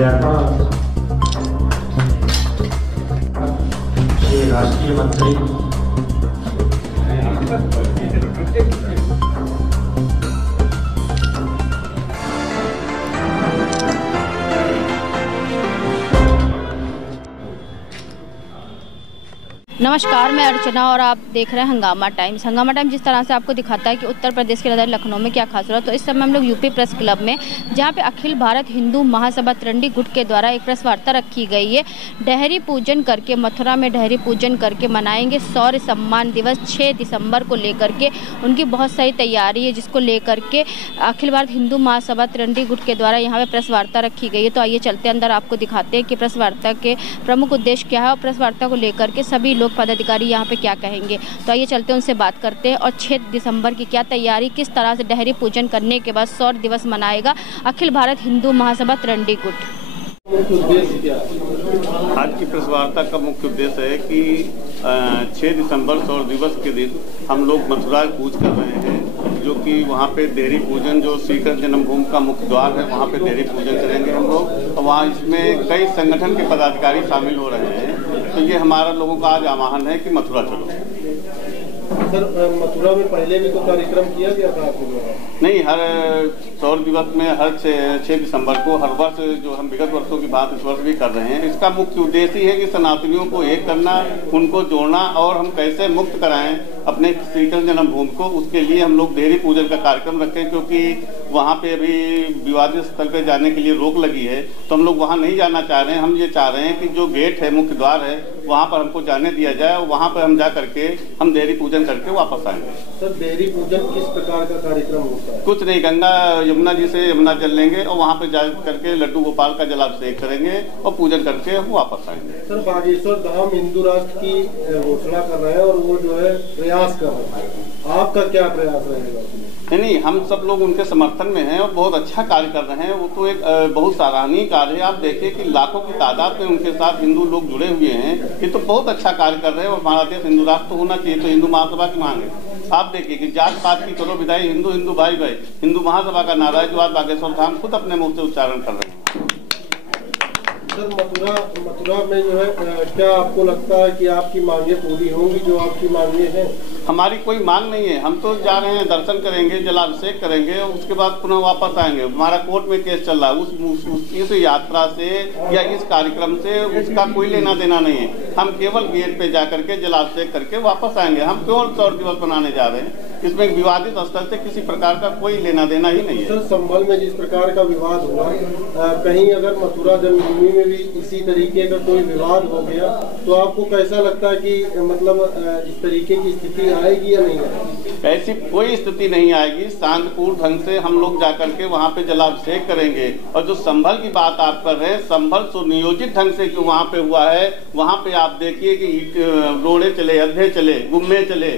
माल्यार्पण श्री राष्ट्रीय मंत्री नमस्कार, मैं अर्चना और आप देख रहे हैं हंगामा टाइम्स। हंगामा टाइम्स जिस तरह से आपको दिखाता है कि उत्तर प्रदेश के राजधानी लखनऊ में क्या खास हो रहा है, तो इस समय हम लोग यूपी प्रेस क्लब में, जहां पे अखिल भारत हिंदू महासभा तिरंडी गुट के द्वारा एक प्रेस वार्ता रखी गई है। डेहरी पूजन करके, मथुरा में डेहरी पूजन करके मनाएंगे शौर्य सम्मान दिवस 6 दिसंबर को लेकर के उनकी बहुत सारी तैयारी है, जिसको लेकर के अखिल भारत हिंदू महासभा तिरंडी गुट के द्वारा यहाँ पे प्रेस वार्ता रखी गई है। तो आइए चलते अंदर, आपको दिखाते हैं कि प्रेस वार्ता के प्रमुख उद्देश्य क्या है और प्रेस वार्ता को लेकर के सभी लोग पदाधिकारी यहाँ पे क्या कहेंगे। तो आइए चलते हैं, उनसे बात करते हैं। और 6 दिसंबर की क्या तैयारी, किस तरह से डेहरी पूजन करने के बाद शौर्य दिवस मनाएगा अखिल भारत हिंदू महासभा तिरंडी गुट। आज की प्रेस वार्ता का मुख्य उद्देश्य है कि 6 दिसंबर शौर्य दिवस के दिन हम लोग मथुरा पूज कर रहे हैं, जो कि वहाँ पे डेहरी पूजन, जो श्री कृष्ण जन्मभूमि का मुख्य द्वार है, वहाँ पे डेहरी पूजन करेंगे हम लोग। और वहाँ इसमें कई संगठन के पदाधिकारी शामिल हो रहे हैं। तो ये हमारा लोगों का आज आह्वान है कि मथुरा चलो। सर, मथुरा में पहले भी तो कार्यक्रम किया गया था आपने? नहीं, हर शौर्य दिवस में हर 6 दिसंबर को हर वर्ष, जो हम विगत वर्षों की बात इस वर्ष भी कर रहे हैं, इसका मुख्य उद्देश्य ही है कि सनातनियों को एक करना, उनको जोड़ना और हम कैसे मुक्त कराएं अपने श्री कृष्ण जन्मभूमि को। उसके लिए हम लोग डेहरी पूजन का कार्यक्रम रखें, क्योंकि वहाँ पे अभी विवादित स्थल पे जाने के लिए रोक लगी है, तो हम लोग वहाँ नहीं जाना चाह रहे हैं। हम ये चाह रहे हैं कि जो गेट है, मुख्य द्वार है, वहाँ पर हमको जाने दिया जाए और वहाँ पर हम जा करके हम डेहरी पूजन करके वापस आएंगे। सर, डेहरी पूजन किस प्रकार का कार्यक्रम होता है? कुछ नहीं, गंगा यमुना जी से यमुना जल लेंगे और वहाँ पे जा करके लड्डू गोपाल का जलाभिषेक करेंगे और पूजन करके हम वापस आएंगे। सर, बागेश्वर धाम हिंदू राष्ट्र की घोषणा कर रहे हैं और वो जो है प्रयास कर रहे हैं, आपका क्या प्रयास रहेगा? नहीं, हम सब लोग उनके समर्थन में हैं और बहुत अच्छा कार्य कर रहे हैं। वो तो एक बहुत सराहनीय कार्य है। आप देखिए कि लाखों की तादाद में उनके साथ हिंदू लोग जुड़े हुए हैं। ये तो बहुत अच्छा कार्य कर रहे हैं और हमारा देश हिंदू राष्ट्र तो होना चाहिए, तो हिंदू महासभा की मांग है। आप देखिए कि जात पात की करो विदाई, हिंदू हिंदू भाई भाई, हिंदू महासभा का नारा है, जो आज बागेश्वर धाम खुद अपने मुंह से उच्चारण कर रहे हैं। सर, मथुरा में जो है, क्या आपको लगता है कि आपकी मांगे पूरी होंगी जो आपकी मांगे हैं? हमारी कोई मांग नहीं है। हम तो जा रहे हैं, दर्शन करेंगे, जलाभिषेक करेंगे और उसके बाद पुनः वापस आएंगे। हमारा कोर्ट में केस चल रहा है, इस यात्रा से या इस कार्यक्रम से उसका कोई लेना देना नहीं है। हम केवल गेट पे जा करके जलाभिषेक करके वापस आएंगे। हम केवल शौर्य दिवस मनाने जा रहे हैं। इसमें विवादित स्थल से किसी प्रकार का कोई लेना देना ही नहीं है। सर, संभल में जिस प्रकार का विवाद हुआ, कहीं अगर मथुरा जन्मभूमि में भी इसी तरीके का कोई विवाद हो गया, तो आपको कैसा लगता है कि मतलब इस तरीके की स्थिति आएगी या नहीं आएगी? ऐसी कोई स्थिति नहीं आएगी। शांतिपूर्ण ढंग से हम लोग जाकर के वहाँ पे जलाभिषेक करेंगे। और जो संभल की बात आप कर रहे हैं, संभल सुनियोजित ढंग से जो वहाँ पे हुआ है, वहाँ पे आप देखिए कि रोड़े चले, अद्धे चले, गुम्मे चले,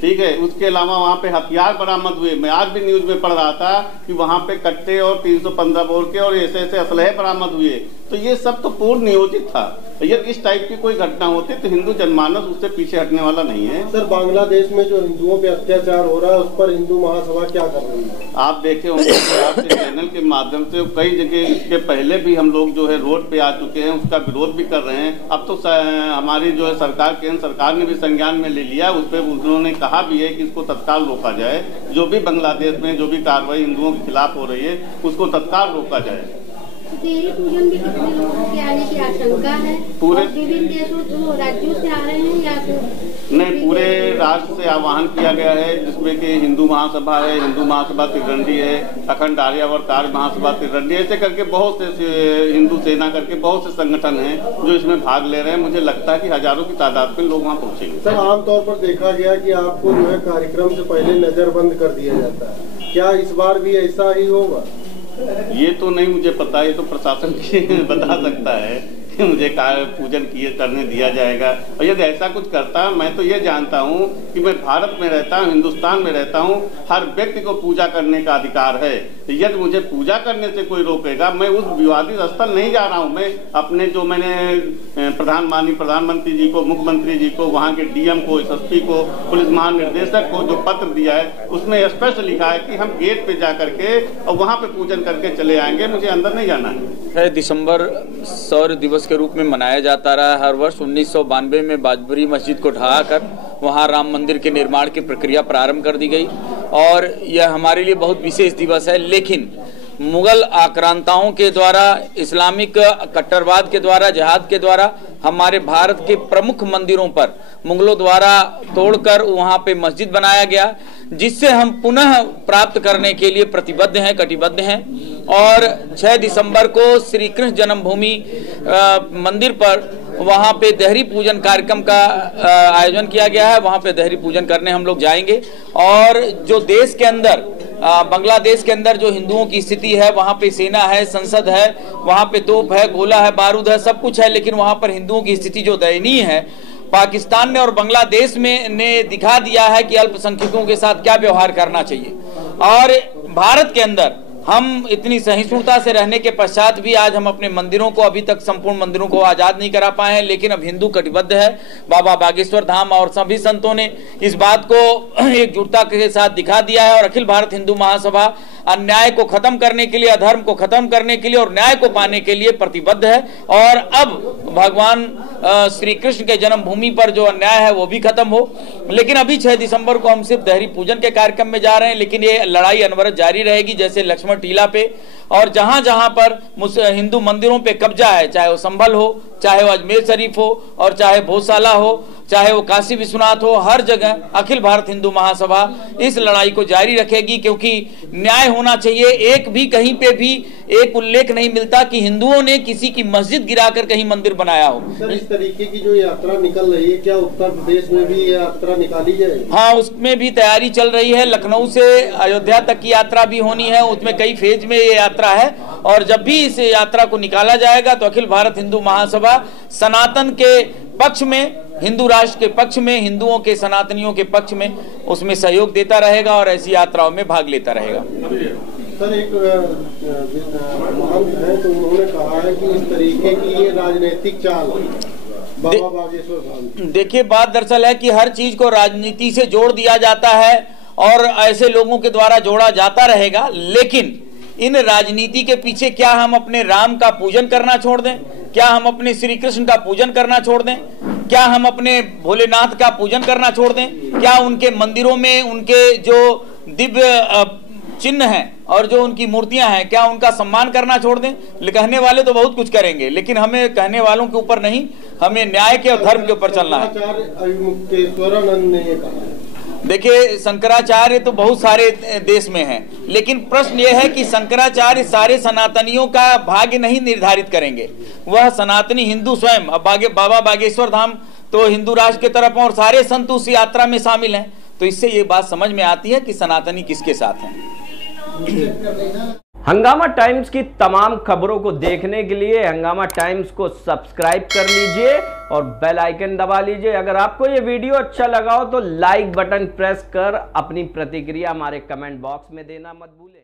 ठीक है। उसके अलावा वहाँ पे हथियार बरामद हुए। मैं आज भी न्यूज में पढ़ रहा था कि वहाँ पे कट्टे और 315 बोर के और ऐसे ऐसे असलहे बरामद हुए। तो ये सब तो पूर्ण नियोजित था। यदि इस टाइप की कोई घटना होती तो हिंदू जनमानस उससे पीछे हटने वाला नहीं है। सर, बांग्लादेश में जो हिंदुओं पे अत्याचार हो रहा है, उस पर हिंदू महासभा क्या कर रही है? आप देखे होंगे चैनल के माध्यम से कई जगह इसके पहले भी हम लोग जो है रोड पे आ चुके हैं, उसका विरोध भी कर रहे हैं। अब तो हमारी जो है सरकार, केंद्र सरकार ने भी संज्ञान में ले लिया। उस पर उन्होंने कहा भी है कि इसको तत्काल रोका जाए। जो भी बांग्लादेश में जो भी कार्रवाई हिंदुओं के खिलाफ हो रही है, उसको तत्काल रोका जाए। डेहरी पूजन भी कितने लोगों के आने की आशंका है? पूरे विभिन्न देशों राज्यों से आ रहे हैं या नहीं, पूरे राष्ट्र से आह्वान किया गया है, जिसमें कि हिंदू महासभा है, हिंदू महासभा तिरंडी है, अखंड आर्यावर्त आर्य महासभा तिरंडी, ऐसे करके बहुत से हिंदू सेना करके बहुत से संगठन हैं जो इसमें भाग ले रहे हैं। मुझे लगता है कि हजारों की तादाद में लोग वहाँ पहुँचेंगे। सर, आमतौर पर देखा गया कि आपको जो है कार्यक्रम से पहले नजरबंद कर दिया जाता है, क्या इस बार भी ऐसा ही होगा? ये तो नहीं मुझे पता, ये तो प्रशासन बता सकता है। कि मुझे पूजन करने दिया जाएगा। और यदि ऐसा कुछ करता, मैं तो ये जानता हूँ कि मैं भारत में रहता हूँ, हिंदुस्तान में रहता हूँ, हर व्यक्ति को पूजा करने का अधिकार है। यदि मुझे पूजा करने से कोई रोकेगा, मैं उस विवादित स्थल नहीं जा रहा हूँ। मैं अपने जो मैंने प्रधानमंत्री जी को, मुख्यमंत्री जी को, वहाँ के डीएम को, एसएसपी को, पुलिस महानिदेशक को जो पत्र दिया है उसमें स्पष्ट लिखा है कि हम गेट पे जा करके और वहाँ पे पूजन करके चले आएंगे, मुझे अंदर नहीं जाना है। 6 दिसंबर शौर्य दिवस के रूप में मनाया जाता रहा हर वर्ष। 1992 में बाजबरी मस्जिद को ढहाकर वहाँ राम मंदिर के निर्माण की प्रक्रिया प्रारंभ कर दी गई और यह हमारे लिए बहुत विशेष दिवस है। लेकिन मुगल आक्रांताओं के द्वारा, इस्लामिक कट्टरवाद के द्वारा, जिहाद के द्वारा हमारे भारत के प्रमुख मंदिरों पर मुगलों द्वारा तोड़कर वहाँ पे मस्जिद बनाया गया, जिससे हम पुनः प्राप्त करने के लिए प्रतिबद्ध हैं, कटिबद्ध हैं। और 6 दिसंबर को श्री कृष्ण जन्मभूमि मंदिर पर वहाँ पे देहरी पूजन कार्यक्रम का आयोजन किया गया है। वहाँ पे देहरी पूजन करने हम लोग जाएंगे। और जो देश के अंदर, बांग्लादेश के अंदर जो हिंदुओं की स्थिति है, वहाँ पे सेना है, संसद है, वहाँ पे तोप है, गोला है, बारूद है, सब कुछ है, लेकिन वहाँ पर हिंदुओं की स्थिति जो दयनीय है, पाकिस्तान ने और बांग्लादेश में ने दिखा दिया है कि अल्पसंख्यकों के साथ क्या व्यवहार करना चाहिए। और भारत के अंदर हम इतनी सहिष्णुता से रहने के पश्चात भी आज हम अपने मंदिरों को, अभी तक संपूर्ण मंदिरों को आजाद नहीं करा पाए हैं, लेकिन अब हिंदू कटिबद्ध है। बाबा बागेश्वर धाम और सभी संतों ने इस बात को एकजुटता के साथ दिखा दिया है और अखिल भारत हिंदू महासभा अन्याय को खत्म करने के लिए, अधर्म को खत्म करने के लिए और न्याय को पाने के लिए प्रतिबद्ध है। और अब भगवान श्री कृष्ण के जन्मभूमि पर जो अन्याय है वो भी खत्म हो। लेकिन अभी 6 दिसंबर को हम सिर्फ देहरी पूजन के कार्यक्रम में जा रहे हैं, लेकिन ये लड़ाई अनवरत जारी रहेगी। जैसे लक्ष्मण टीला पे और जहां जहां पर हिंदू मंदिरों पे कब्जा है, चाहे वो संभल हो, चाहे वो अजमेर शरीफ हो और चाहे भोजशाला हो, चाहे वो काशी विश्वनाथ हो, हर जगह अखिल भारत हिंदू महासभा इस लड़ाई को जारी रखेगी, क्योंकि न्याय होना चाहिए। एक भी कहीं पे भी एक उल्लेख नहीं मिलता कि हिंदुओं ने किसी की मस्जिद गिराकर कहीं मंदिर बनाया हो। सर, इस तरीके की जो यात्रा निकल रही है, क्या उत्तर प्रदेश में भी यात्रा निकाली जाएगी? हाँ, उसमें भी तैयारी चल रही है। लखनऊ से अयोध्या तक की यात्रा भी होनी है, उसमें कई फेज में ये यात्रा है। और जब भी इस यात्रा को निकाला जाएगा तो अखिल भारत हिंदू महासभा सनातन के पक्ष में, हिंदू राष्ट्र के पक्ष में, हिंदुओं के, सनातनियों के पक्ष में उसमें सहयोग देता रहेगा और ऐसी यात्राओं में भाग लेता रहेगा। सर, एक महंत है तो उन्होंने कहा है कि इस तरीके की ये राजनीतिक चाल बाबा बागेश्वर धाम। देखिए, बात दरअसल है कि हर चीज को राजनीति से जोड़ दिया जाता है और ऐसे लोगों के द्वारा जोड़ा जाता रहेगा। लेकिन इन राजनीति के पीछे क्या हम अपने राम का पूजन करना छोड़ दें? क्या हम अपने श्री कृष्ण का पूजन करना छोड़ दें? क्या हम अपने भोलेनाथ का पूजन करना छोड़ दें? क्या उनके मंदिरों में उनके जो दिव्य चिन्ह हैं और जो उनकी मूर्तियां हैं, क्या उनका सम्मान करना छोड़ दें? कहने वाले तो बहुत कुछ करेंगे, लेकिन हमें कहने वालों के ऊपर नहीं, हमें न्याय के और धर्म के ऊपर चलना है। शंकराचार्य ने ये कहा है। देखिए, शंकराचार्य तो बहुत सारे देश में हैं, लेकिन प्रश्न ये है कि शंकराचार्य सारे सनातनियों का भाग्य नहीं निर्धारित करेंगे। वह सनातनी हिंदू स्वयं, अब बाबा बागेश्वर धाम तो हिंदू राष्ट्र की तरफ और सारे संत उस यात्रा में शामिल हैं। तो इससे ये बात समझ में आती है कि सनातनी किसके साथ हैं। हंगामा टाइम्स की तमाम खबरों को देखने के लिए हंगामा टाइम्स को सब्सक्राइब कर लीजिए और बेल आइकन दबा लीजिए। अगर आपको ये वीडियो अच्छा लगा हो तो लाइक बटन प्रेस कर अपनी प्रतिक्रिया हमारे कमेंट बॉक्स में देना मत भूलें।